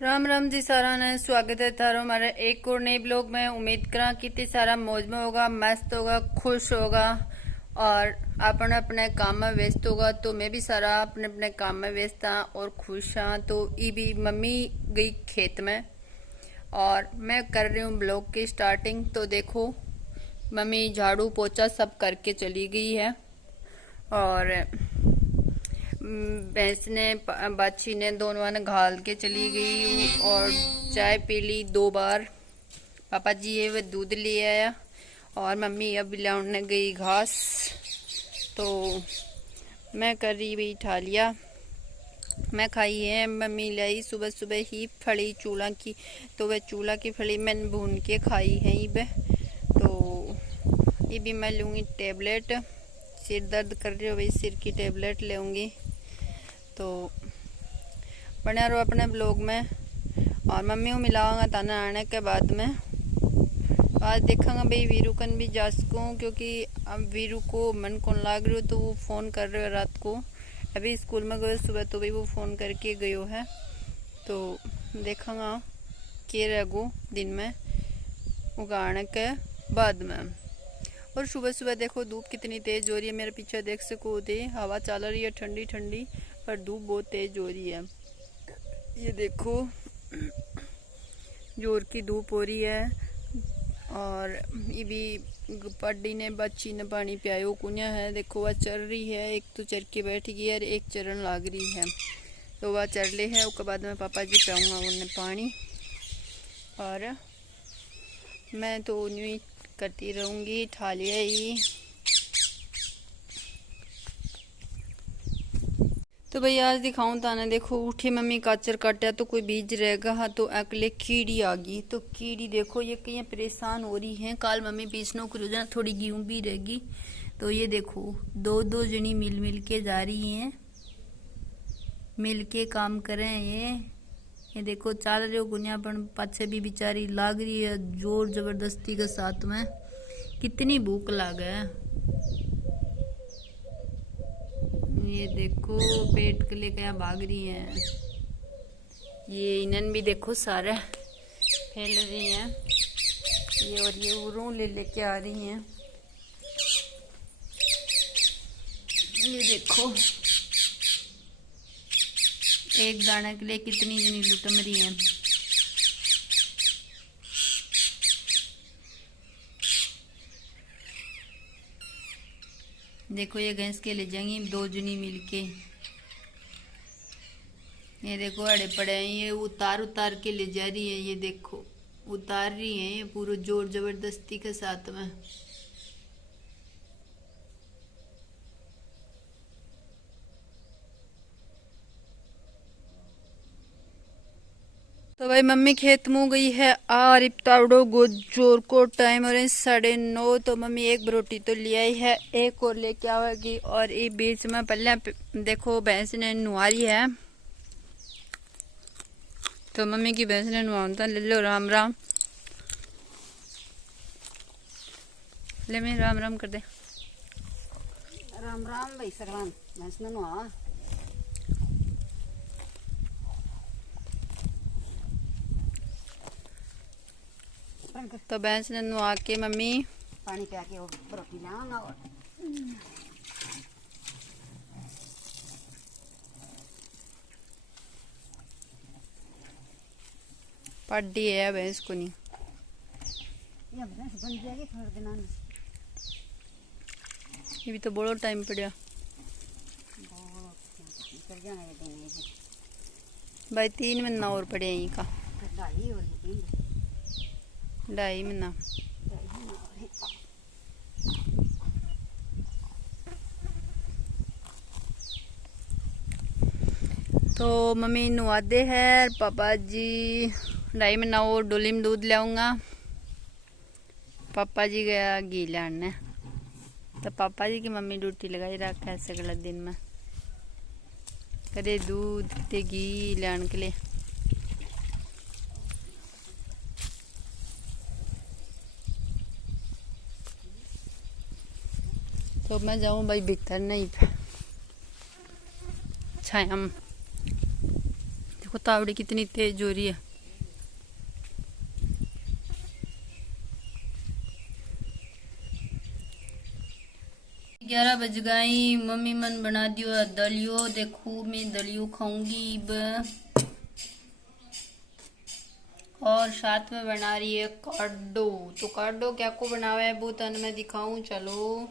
राम राम जी सारा ने स्वागत है थारो हमारे एक और नए ब्लॉग में। उम्मीद करा कि सारा मौज में होगा, मस्त होगा, खुश होगा और अपने अपने काम में व्यस्त होगा। तो मैं भी सारा अपने अपने काम में व्यस्त हाँ और खुश हाँ। तो ये भी मम्मी गई खेत में और मैं कर रही हूँ ब्लॉग की स्टार्टिंग। तो देखो मम्मी झाड़ू पोछा सब करके चली गई है और भैंस ने बाछी ने दोनों ने घाल के चली गई और चाय पी ली 2 बार। पापा जी है वह दूध ले आया और मम्मी अब लाने गई घास। तो मैं कर रही हुई ठा लिया। मैं खाई है मम्मी लाई सुबह सुबह ही फली चूल्हा की। तो वह चूल्हा की फली मैंने भून के खाई है ये। तो ये भी मैं लूँगी टेबलेट। सिर दर्द कर रही हो भाई, सिर की टेबलेट लूँगी। तो बने रहो अपने ब्लॉग में और मम्मी को मिलाऊंगा ताना आने के बाद में। आज देखांगा भाई वीरू कन भी जा सकूँ क्योंकि अब वीरू को मन कौन लाग रही हो तो वो फ़ोन कर रहे हो रात को। अभी स्कूल में गए सुबह तो भाई वो फ़ोन करके गयो है। तो देखांगा के रहो दिन में उगाने के बाद में। और सुबह सुबह देखो धूप कितनी तेज़ हो रही है, मेरे पीछे देख सको थे हवा चल रही है ठंडी ठंडी, पर धूप बहुत तेज हो रही है। ये देखो जोर की धूप हो रही है और ये भी पड्डी ने बच्ची ने पानी पियायो कुनिया है। देखो वह चल रही है, एक तो चर के बैठ गई है और एक चरण लाग रही है। तो वह चढ़ ले है उसके बाद में पापा जी पियाऊँगा उन्हें पानी और मैं तो यूँ करती रहूँगी। ठा लिया ही। तो भाई आज दिखाऊं ताने देखो उठी मम्मी काचर काटा तो कोई बीज रहेगा हाँ तो अगले कीड़ी आ गई। तो कीड़ी देखो ये कहीं परेशान हो रही है। काल मम्मी पीसनो कर जाना थोड़ी गेहूं भी रहेगी। तो ये देखो दो दो जनी मिल मिल के जा रही हैं, मिल के काम करें ये देखो चल रहे हो गुनियापन पाछे भी बेचारी लाग रही है जोर जबरदस्ती के साथ में। कितनी भूख लाग है। ये देखो पेट के लिए क्या भाग रही है। ये इन्हन भी देखो सारे फैल रही हैं ये और ये उरों ले लेके आ रही हैं। ये देखो एक दाने के लिए कितनी जनी लुटम रही हैं। देखो ये गैस के ले जाएंगी दो जनी मिलके। ये देखो अड़े पड़े हैं ये उतार उतार के ले जा रही है। ये देखो उतार रही है ये पूरा जोर जबरदस्ती के साथ में। तो भाई मम्मी खेत मुँह गई है और इफ्तारो जोर को टाइम हो रहे 9:30। तो मम्मी एक रोटी तो ले आई है, एक और लेके आवेगी। और ये बीच में पहले देखो भैंस ने नुआरी है। तो मम्मी की भैंस ने नुआता ले लो राम राम ले मैं राम राम कर दे। राम राम भाई सरवान भैंस ने नुआ। तो भैंस ने नुआ के मम्मी पानी पिया के वो रोटी लाऊंगा। और पड्डी है भैंस को नहीं। ये भैंस बन जाएगी थोड़े दिनों में। ये भी तो बड़ो टाइम पड़ा कर जाना ये दिन भाई 3 महीना और पड़े यहीं का। 2.5 महीना। तो मम्मी नुआदे है पापा जी 2.5 महीना और डोली में दूध लाऊंगा। पापा जी गया घी लाने। तो पापा जी की मम्मी ड्यूटी लगाई रखा है सगला दिन में कदे दूध ते घी लाने के लिए। तो मैं जाऊं भाई भीतर नहीं छाया देखो तावड़ी कितनी तेज हो रही है। ग्यारह बज गई। मम्मी मन बना दियो दलियो। देखो मैं दलियो खाऊंगी अब। और साथ में बना रही है कार्डो। तो कार्डो क्या को बनावा है वो तन मैं दिखाऊं। चलो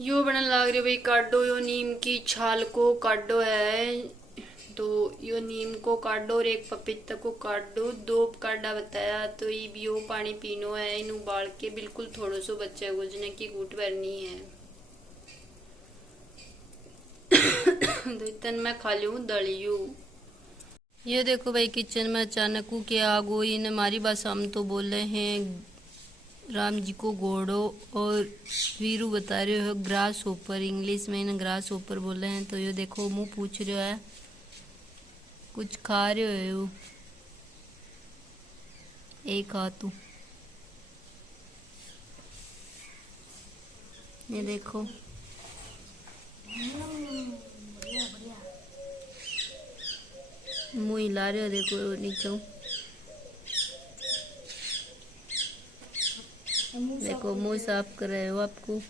यो बनने लग रही है भाई कार्डो। यो नीम की छाल को कार्डो है। तो यो नीम को काटो और एक पपीता को काट दो। 2 काटा बताया। तो ये भी यो पानी पीनो है। इन उबाल के बिल्कुल थोड़ो सो बच्चे को जिन्हें की घूट भरनी है। तो इतन मैं खा लूं दलियो। ये देखो भाई किचन में अचानक के आग हुई। इन हमारी भाषा हम तो बोल रहे हैं राम जी को घोड़ो और वीरू बता रहे हो ग्रास ऊपर। इंग्लिश में इन ग्रास ऊपर बोल रहे हैं। तो ये देखो मुंह पूछ रहे है कुछ खा रहे हो। एक खा तू। ये देखो मुंह हिला रहे हो। देखो नीचे देखो मुंह साफ कर रहे हो आपको।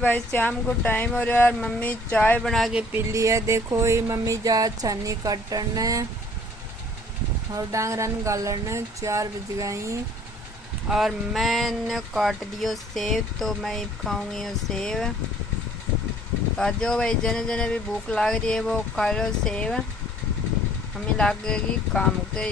भाई शाम को टाइम हो रहा है और मम्मी चाय बना के पी ली है। देखो ये मम्मी जा छन्नी काटन और डांगरन गालन। 4 बज गई और मैंने काट दियो सेब। तो मैं खाऊंगी वो सेब। आज भाई जने जने भी भूख लाग रही है वो खा लो सेब। हमें लगेगी काम के।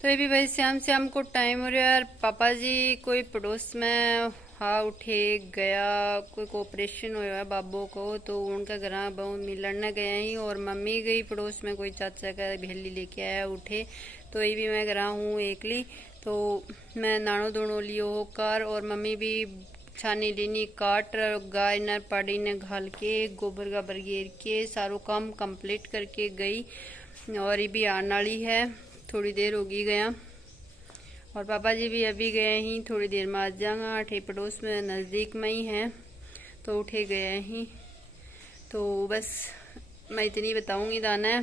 तो ये भी भाई शाम को टाइम हो रहा है। पापा जी कोई पड़ोस में उठे गया। कोई ऑपरेशन हुआ है बाबू को। तो उनका घर बहु मिलने गए ही। और मम्मी गई पड़ोस में कोई चाचा का भेली लेके आया उठे। तो ये भी मैं घर हूँ एकली। तो मैं नानो दोनों लियो होकर और मम्मी भी छानी लेनी काट गाय न पाड़ी ने घाल के गोबर गाबर घेर के सारो काम कंप्लीट करके गई। और ये भी आने वाली है। थोड़ी देर होगी गया। और पापा जी भी अभी गए ही। थोड़ी देर में आ जाऊंगा। अठे पड़ोस में नज़दीक में ही है। तो उठे गए ही। तो बस मैं इतनी बताऊंगी दाना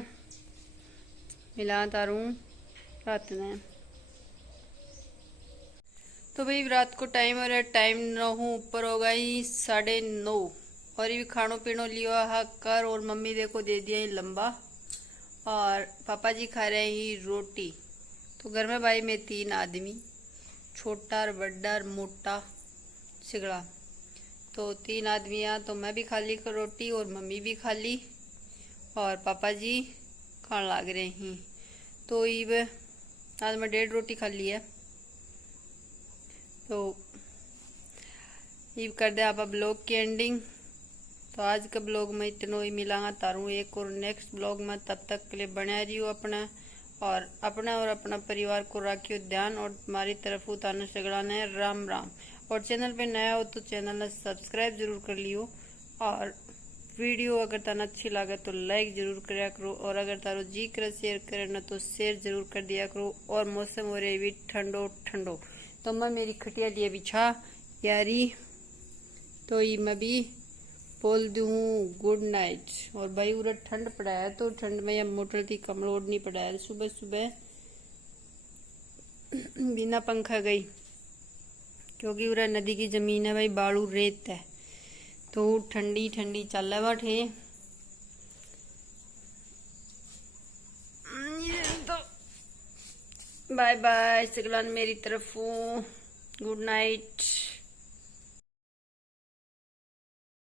मिला तारूं रात में। तो भाई रात को टाइम हो रहा है। टाइम रहूँ ऊपर हो गई 9:30। और ये खानो पीनो लियो हक कर। और मम्मी देखो दे दिया लंबा। और पापा जी खा रहे हैं रोटी। तो घर में भाई में 3 आदमी छोटा बड़ा मोटा सिगड़ा। तो 3 आदमी आ। तो मैं भी खा ली रोटी और मम्मी भी खा ली और पापा जी खाने लग रहे हैं। तो इब आज मैं 1.5 रोटी खा ली है। तो इब कर दे आप ब्लॉग की एंडिंग। तो आज का ब्लॉग में इतना ही मिलांगा तारू एक और नेक्स्ट ब्लॉग में। तब तक के लिए बना रही हो अपना और अपना परिवार को रखियो ध्यान। और तुम्हारी तरफ उतारने सगड़ाना है राम राम। और चैनल पे नया हो तो चैनल ने सब्सक्राइब जरूर कर लियो। और वीडियो अगर ताना अच्छी लगे तो लाइक जरूर कराया करो। और अगर तारो जी करे शेयर करे ना तो शेयर जरूर कर दिया करो। और मौसम हो रही भी ठंडो ठंडो। तो मैं मेरी खटिया लिए बिछा यारी। तो ये मैं भी बोल दूँ गुड नाइट। और भाई उधर ठंड पड़ा है। तो ठंड में या मोटर थी कमल ओढ़नी पड़ा है। सुबह सुबह बिना पंखा गई क्योंकि उधर नदी की जमीन है भाई बालू रेत है। तो ठंडी ठंडी चल रहा बैठे। तो बाय बाय सिगलान मेरी तरफ गुड नाइट।